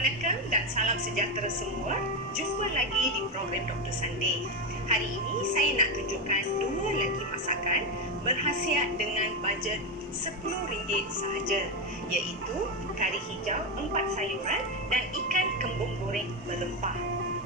Assalamualaikum dan salam sejahtera semua. Jumpa lagi di program Dr. Sunday. Hari ini saya nak tunjukkan 2 lagi masakan berkhasiat dengan bajet RM10 sahaja, iaitu kari hijau 4 sayuran dan ikan kembung goreng berrempah.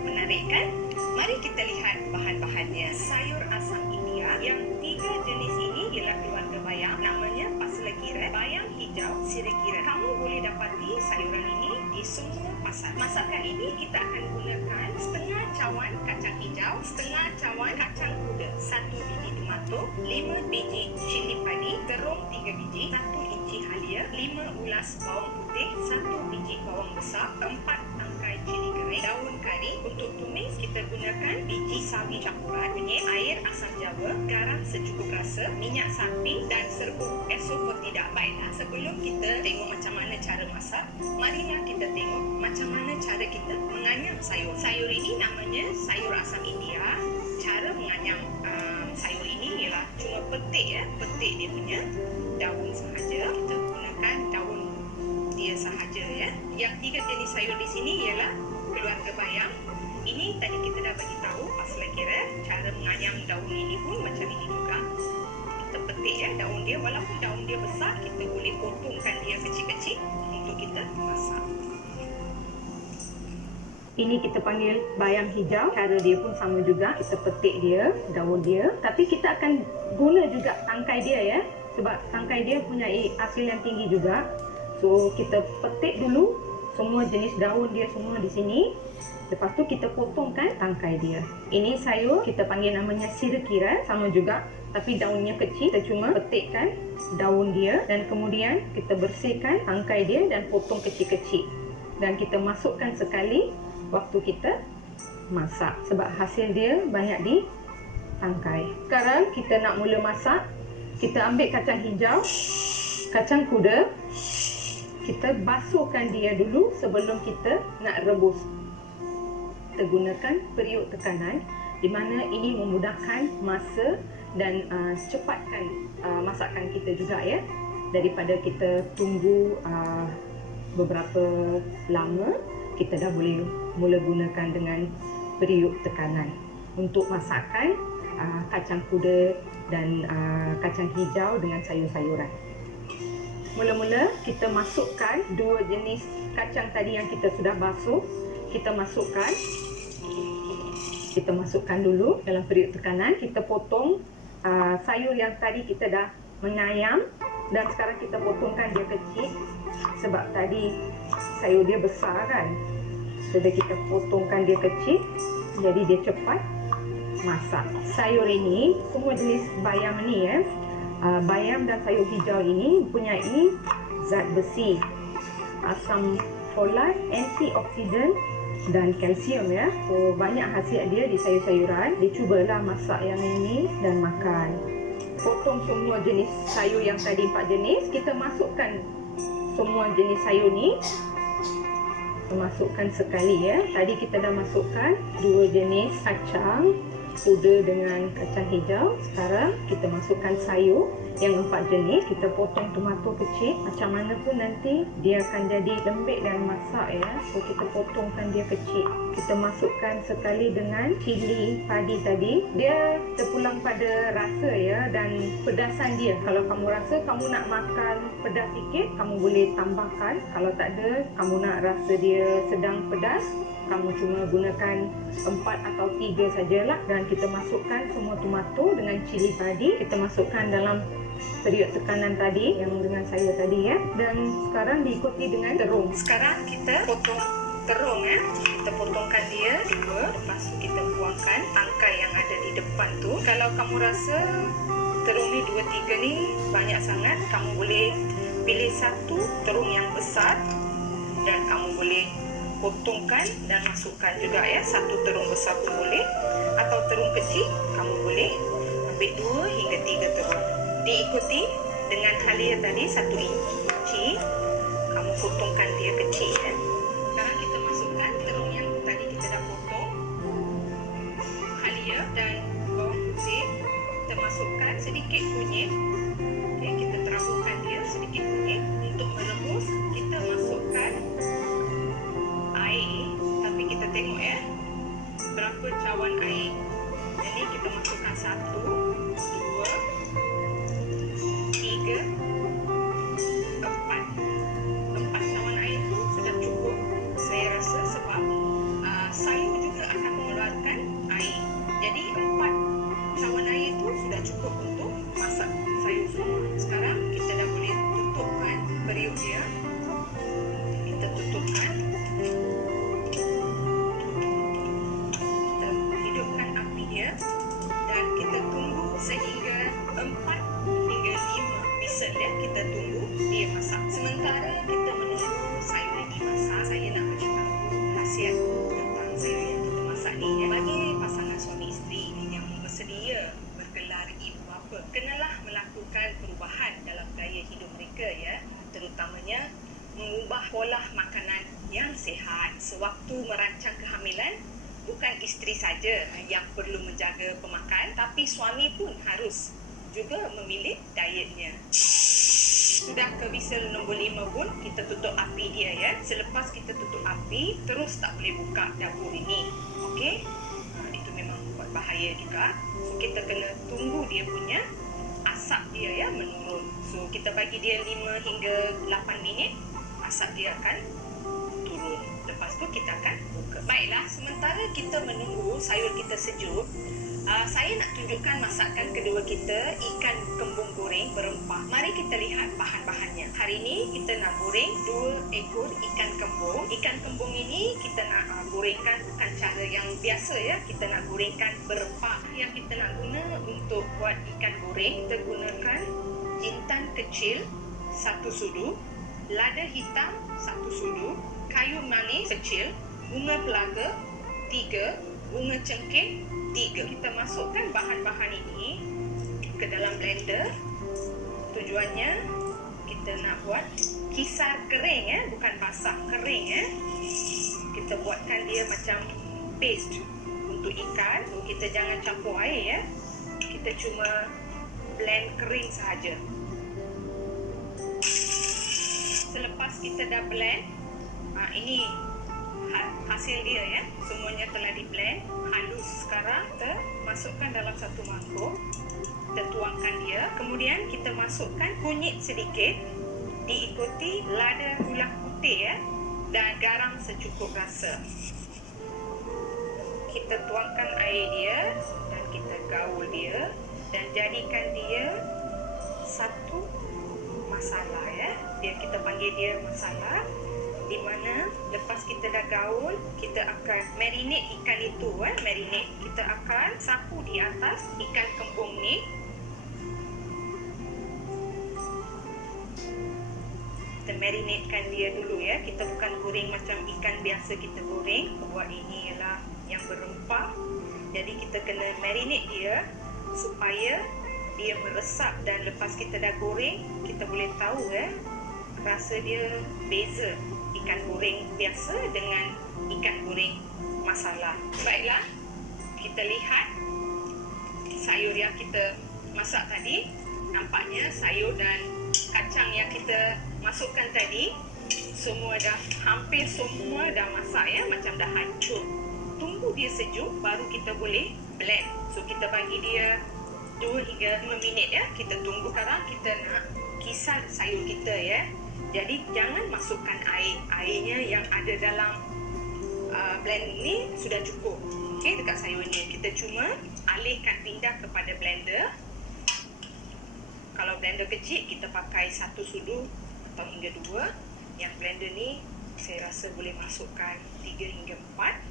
Menarik kan? Mari kita lihat bahan-bahannya. Sayur asam India yang 3 jenis ini ialah keluarga bayam, namanya paslegira, bayam hijau, sirikira. Kamu boleh dapati sayuran ini di semua pasar. Masakan ini kita akan gunakan setengah cawan kacang hijau, setengah cawan kacang kuda, 1 biji tomato, 5 biji cili padi, terung 3 biji, 1 inci halia, 5 ulas bawang putih, 1 biji bawang besar, 4 tangkai cili kering, daun kari. Untuk tumis kita gunakan biji sawi campuran, kunyit, air asam jawa, garam secukup rasa, minyak sapi dan serbuk esopotida. Baiklah, sebelum kita tengok macam mana cara masak, marilah kita tengok macam mana cara kita menganyam sayur. Sayur ini namanya sayur asam India. Cara menganyam sayur ini ialah cuma petik ya, petik dia punya daun sahaja. Kita gunakan daun dia sahaja ya. Yang 3 jenis sayur di sini ialah keluarga bayam. Ini tadi kita dah bagi tahu paslegira. Cara menganyam daun ini pun macam ini juga. Kita petik ya daun dia, walaupun daun dia besar, kita boleh potongkan dia kecil-kecil untuk kita masak. Ini kita panggil bayam hijau. Cara dia pun sama juga. Kita petik dia, daun dia. Tapi kita akan guna juga tangkai dia ya. Sebab tangkai dia punya hasil yang tinggi juga. So, kita petik dulu semua jenis daun dia semua di sini. Lepas tu kita potongkan tangkai dia. Ini sayur kita panggil namanya sirikira, sama juga. Tapi daunnya kecil. Kita cuma petikkan daun dia dan kemudian kita bersihkan tangkai dia dan potong kecil-kecil. Dan kita masukkan sekali waktu kita masak, sebab hasil dia banyak di tangkai. Sekarang kita nak mula masak. Kita ambil kacang hijau, kacang kuda. Kita basuhkan dia dulu sebelum kita nak rebus. Kita gunakan periuk tekanan, di mana ini memudahkan masa dan cepatkan masakan kita juga ya, daripada kita tunggu beberapa lama. Kita dah boleh mula gunakan dengan periuk tekanan untuk masakan kacang kuda dan kacang hijau dengan sayur-sayuran. Mula-mula kita masukkan 2 jenis kacang tadi yang kita sudah basuh. Kita masukkan dulu dalam periuk tekanan. Kita potong sayur yang tadi kita dah mengayam, dan sekarang kita potongkan dia kecil sebab tadi sayur dia besar kan. Jadi kita potongkan dia kecil, jadi dia cepat masak. Sayur ini, semua jenis bayam ni ya, bayam dan sayur hijau ini mempunyai zat besi, asam folat, antioksidan dan kalsium ya. So banyak khasiat dia di sayur-sayuran. Dicubalah masak yang ini dan makan. Potong semua jenis sayur yang tadi 4 jenis. Kita masukkan semua jenis sayur ni. Kita masukkan sekali ya. Tadi kita dah masukkan 2 jenis kacang kuda dengan kacang hijau. Sekarang kita masukkan sayur yang 4 jenis. Kita potong tomato kecil. Macam mana pun nanti dia akan jadi lembik dan masak ya. So kita potongkan dia kecil. Kita masukkan sekali dengan cili padi tadi. Dia terpulang pada rasa ya dan pedasan dia. Kalau kamu rasa kamu nak makan pedas sikit, kamu boleh tambahkan. Kalau tak ada, kamu nak rasa dia sedang pedas, kamu cuma gunakan 4 atau 3 sajalah. Dan kita masukkan semua tomato dengan cili padi. Kita masukkan dalam periuk tekanan tadi yang dengan sayur tadi ya. Dan sekarang diikuti dengan terung. Sekarang kita potong terung ya. Kita potongkan dia 2. Lepas tu kita buangkan tangkai yang ada di depan tu. Kalau kamu rasa terung ni 2-3 ni banyak sangat, kamu boleh pilih 1 terung yang besar dan kamu boleh potongkan dan masukkan juga ya. 1 terung besar pun boleh, atau terung kecil kamu boleh ambil 2 hingga 3 terung. Diikuti dengan halia tadi 1 inci. Kamu potongkan dia kecil ya. Sekarang kita masukkan terung yang tadi kita dah potong, halia dan bawang putih. Kita masukkan sedikit kunyit. Okay, kita terabuhkan dia sedikit kunyit. Untuk merebus, kita masukkan pola makanan yang sihat. Sewaktu merancang kehamilan, bukan isteri saja yang perlu menjaga pemakan, tapi suami pun harus juga memilih dietnya. Sudah ke whistle nombor 5 pun, kita tutup api dia ya. Selepas kita tutup api, terus tak boleh buka dapur ini. Okey? Itu memang buat bahaya juga. So, kita kena tunggu dia punya asap dia ya menurun. So, kita bagi dia 5 hingga 8 minit, asap dia akan turun. Lepas tu kita akan buka. Baiklah, sementara kita menunggu sayur kita sejuk, saya nak tunjukkan masakan kedua kita, ikan kembung goreng berempah. Mari kita lihat bahan-bahannya. Hari ini kita nak goreng 2 ekor ikan kembung. Ikan kembung ini kita nak gorengkan bukan cara yang biasa ya. Kita nak gorengkan berempah. Yang kita nak guna untuk buat ikan goreng, kita gunakan jintan kecil 1 sudu, lada hitam 1 sudu, kayu manis kecil, bunga pelaga 3, bunga cengkeh 3. Kita masukkan bahan-bahan ini ke dalam blender. Tujuannya kita nak buat kisar kering ya, bukan basah, kering ya. Kita buatkan dia macam paste untuk ikan. So, kita jangan campur air ya. Kita cuma blend kering sahaja. Selepas kita dah blend, ini hasil dia ya, semuanya telah di blend halus. Sekarang kita masukkan dalam satu mangkuk, kita tuangkan dia, kemudian kita masukkan kunyit sedikit, diikuti lada gula putih ya, dan garam secukup rasa. Kita tuangkan air dia dan kita gaul dia dan jadikan dia satu masalah ya. Kita panggil dia masalah, di mana lepas kita dah gaul, kita akan marinate ikan itu marinate. Kita akan sapu di atas ikan kembung ni. Kita marinatekan dia dulu ya. Kita bukan goreng macam ikan biasa kita goreng. Buat ini ialah yang berempah. Jadi kita kena marinate dia supaya dia meresap, dan lepas kita dah goreng, kita boleh tahu rasa dia beza ikan goreng biasa dengan ikan goreng masalah. Baiklah, kita lihat sayur yang kita masak tadi. Nampaknya sayur dan kacang yang kita masukkan tadi hampir semua dah masak ya, macam dah hancur. Tunggu dia sejuk baru kita boleh blend. So kita bagi dia 2 hingga 5 minit ya. Kita tunggu. Sekarang kita nak kisar sayur kita ya. Jadi jangan masukkan air. Airnya yang ada dalam blend ini sudah cukup. Okey, dekat sayur ni kita cuma alihkan, pindah kepada blender. Kalau blender kecil kita pakai 1 sudu atau hingga 2. Yang blender ni saya rasa boleh masukkan 3 hingga 4.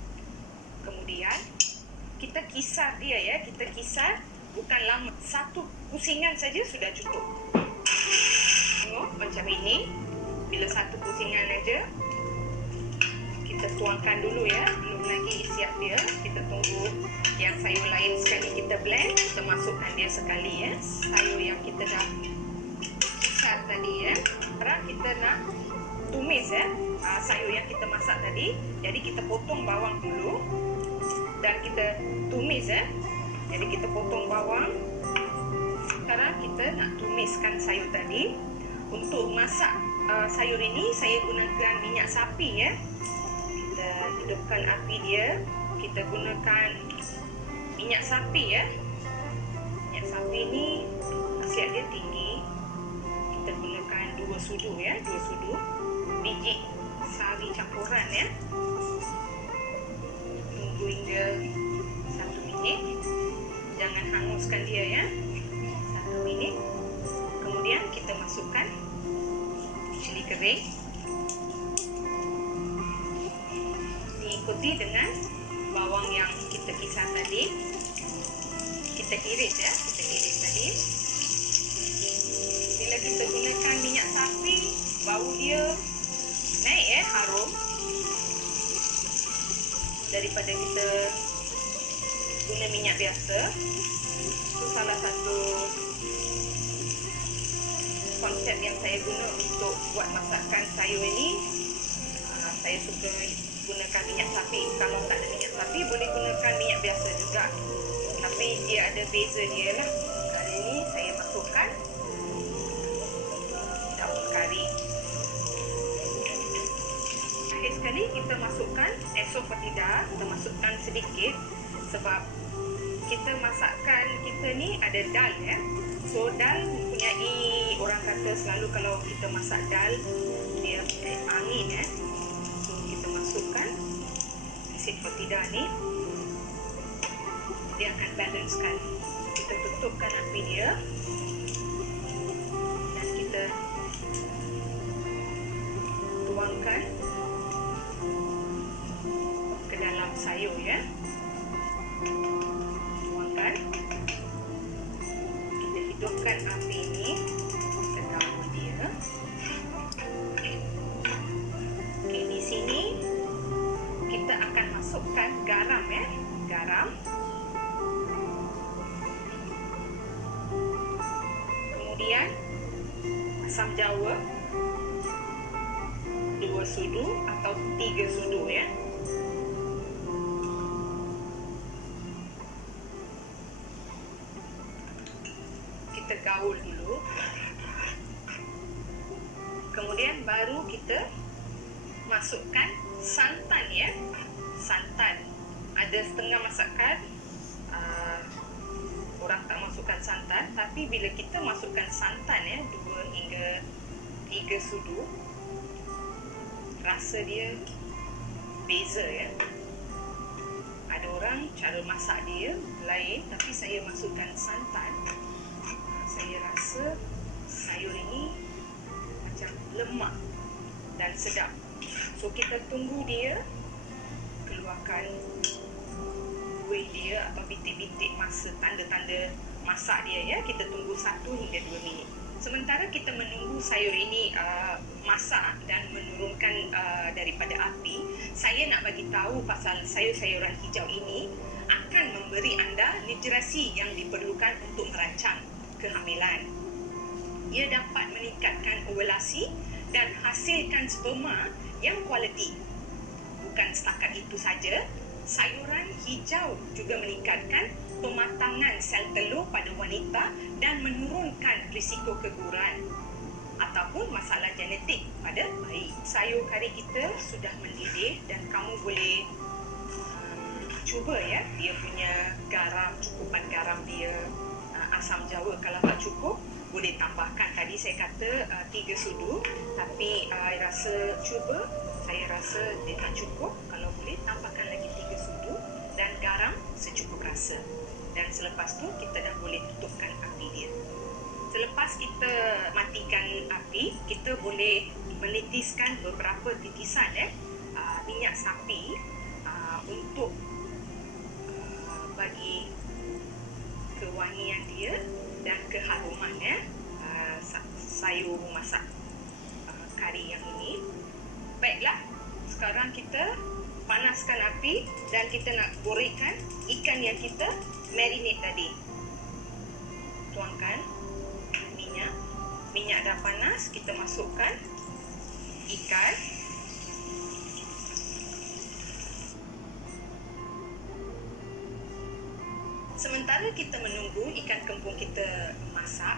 Kemudian kita kisar dia ya. Kita kisar bukan lama, 1 pusingan saja sudah cukup. Tengok macam ini. Bila 1 pusingan aja, kita tuangkan dulu ya. Belum lagi siap dia. Kita tunggu yang sayur lain sekali kita blend. Kita masukkan dia sekali ya. Sayur yang kita dah kisar tadi ya. Sekarang kita nak tumis ya. Sayur yang kita masak tadi. Jadi kita potong bawang dulu dan kita tumis ya. Jadi kita potong bawang. Sekarang kita nak tumiskan sayur tadi. Untuk masak sayur ini saya gunakan minyak sapi ya. Kita hidupkan api dia. Kita gunakan minyak sapi ya. Minyak sapi ini khasiat dia tinggi. Kita gunakan 2 sudu ya, 2 sudu. Biji sari campuran ya. Tunggu hingga 1 minit. Jangan hanguskan dia ya. 1 minit. Kemudian kita masukkan cili kering, diikuti dengan bawang yang kita kisar tadi. Kita iris ya, kita iris tadi. Bila kita gunakan minyak sapi, bau dia naik ya, harum, daripada kita guna minyak biasa. Itu salah satu konsep yang saya guna untuk buat masakan sayur ini. minyak sapi. Kalau tak ada minyak sapi, boleh gunakan minyak biasa juga. Tapi dia ada beza dia lah. Kali ni saya masukkan daun kari. Akhir sekali kita masukkan esopetida. Kita masukkan sedikit sebab kita masakkan kita ni ada dal ya. So dal mempunyai, orang kata selalu kalau kita masak dal dia angin ya. So kita masukkan esopetida ni, dia akan balancekan. Kita tutupkan api dia dan kita tuangkan ke dalam sayur ya. Tuangkan, kita hidupkan api ini, kita gaul dia. Okey, di sini kita akan masukkan garam ya. Garam, kemudian asam jawa 2 sudu atau 3 sudu ya. Kita gaul dulu, kemudian baru kita masukkan santan ya. Santan ada setengah masakan orang tak masukkan santan, tapi bila kita masukkan santan ya, 2 hingga 3 sudu, rasa dia beza ya. Ada orang cara masak dia lain, tapi saya masukkan santan. Saya rasa sayur ini macam lemak dan sedap. So kita tunggu dia keluarkan buih dia atau bintik-bintik masa, tanda-tanda masak dia ya. Kita tunggu 1 hingga 2 minit. Sementara kita menunggu sayur ini masak dan menurunkan daripada api, saya nak bagi tahu pasal sayur-sayuran hijau ini akan memberi anda nutrisi yang diperlukan untuk merancang kehamilan. Ia dapat meningkatkan ovulasi dan hasilkan sperma yang kualiti. Bukan setakat itu saja, sayuran hijau juga meningkatkan pematangan sel telur pada wanita dan menurunkan risiko keguguran ataupun masalah genetik pada bayi. Sayur kari kita sudah mendidih dan kamu boleh cuba ya, dia punya garam, cukupan garam dia, asam jawa kalau tak cukup boleh tambahkan. Tadi saya kata 3 sudu, tapi saya rasa dia tak cukup. Kalau boleh tambahkan lagi 3 sudu dan garam secukup rasa. Dan selepas tu kita dah boleh tutupkan api dia. Selepas kita matikan api, kita boleh menitiskan beberapa titisan minyak sapi untuk bagi kewangian dia dan keharuman sayur masak kari yang ini. Baiklah, sekarang kita panaskan api dan kita nak gorengkan ikan yang kita marinate tadi. Tuangkan minyak dah panas, kita masukkan ikan. Sementara kita menunggu ikan kembung kita masak,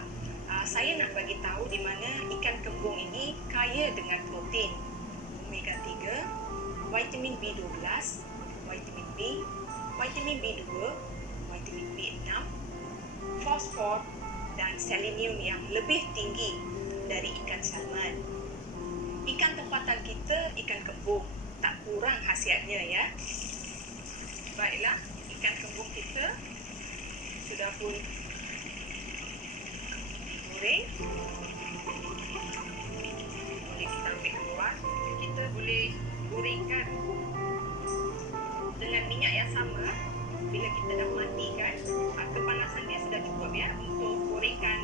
saya nak bagi tahu di mana ikan kembung ini kaya dengan protein, omega 3, vitamin B12, vitamin B, vitamin B2, vitamin B6, fosfor dan selenium yang lebih tinggi dari ikan salmon. Ikan tempatan kita ikan kembung, tak kurang khasiatnya ya. Baiklah, ikan kembung kita sudah pun goreng. Boleh kita ambil keluar. Kita boleh gorengkan dengan minyak yang sama. Bila kita dah matikan, kepanasan dia sudah cukup ya untuk gorengkan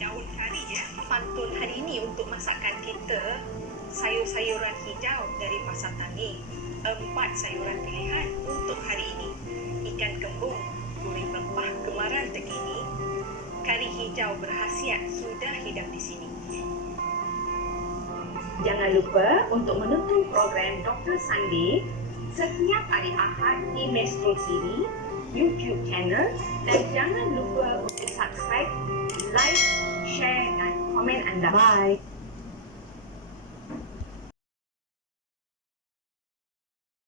daun kari ya. Pantun hari ini untuk masakan kita, sayur-sayuran hijau dari pasar tani. 4 sayuran pilihan untuk hari ini. Ikan kembung, goreng rempah kemaran terkini, kari hijau berkhasiat sudah hidang di sini. Jangan lupa untuk menonton program Dr. Sandi setiap hari Ahad di Metro TV YouTube channel, dan jangan lupa untuk subscribe, like, share dan komen anda. Bye.